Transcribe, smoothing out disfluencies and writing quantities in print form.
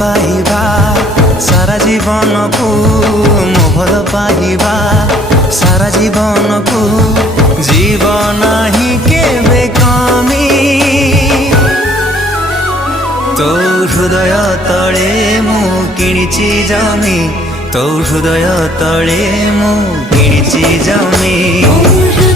पाइबा सारा जीवन को मो भल पाइबा सारा जीवन को जीवन ही केबे कमी तो हृदय तले मु किणिची जमी तो हृदय तले मु किणिची जमी।